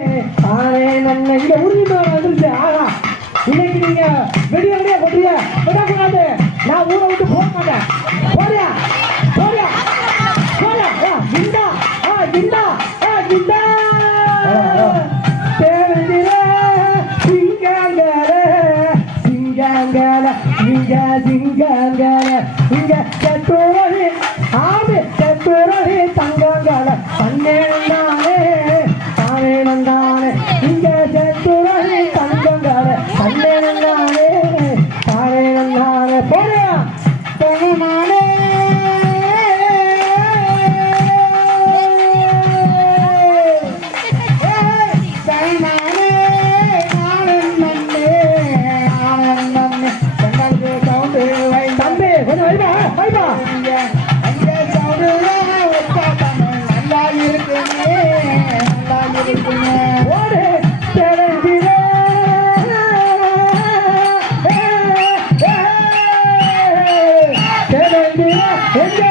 இங்க உறுதி வந்துருச்சு. ஆகா இன்னைக்கு நீங்க வெடி வெடியா கொட்டுறிய விடக்கூடாது நான் ஊரை விட்டு போக மாட்டேன். போறியா போறியா போறியா விண்டா ஆ விண்டா ஆ விண்டா சிங்காங்கல சிங்காங்கல சிங்க சிங்காங்கல சிங்க ¡Venga!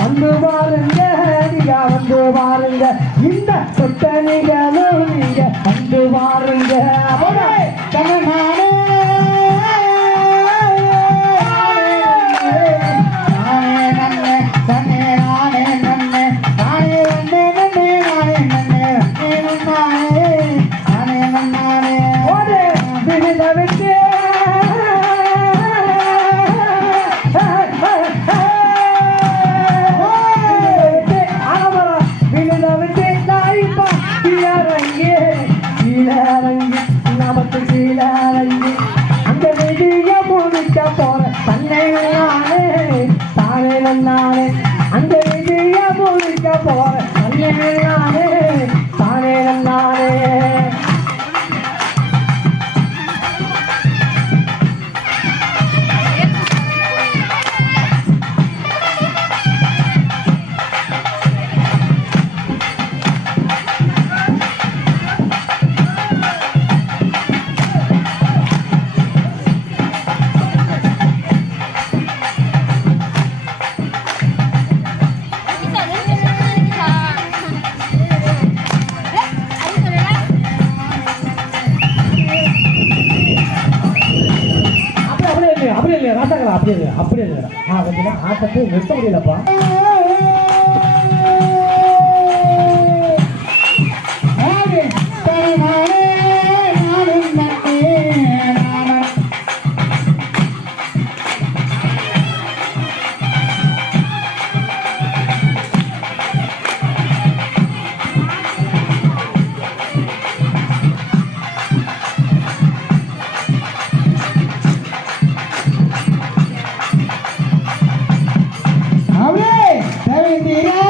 வந்து பாருங்க நீங்க வந்து பாருங்க. இந்த சுத்த நிகழும் நீங்க வந்து பாருங்க. தமிழ்நாடு വന്നാണ് அப்படியே அப்படியே ஆ கொஞ்சம் ஆட்டத்தை நிறுத்த முடியலப்பா. Baby,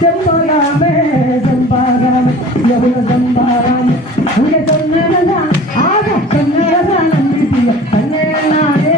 செம்பாராமே செம்பாராமே எவ்வளவு செம்பாராமே. உங்க சொன்னதான் ஆக சொன்னதான் நம்பிக்கை கண்ணே நானே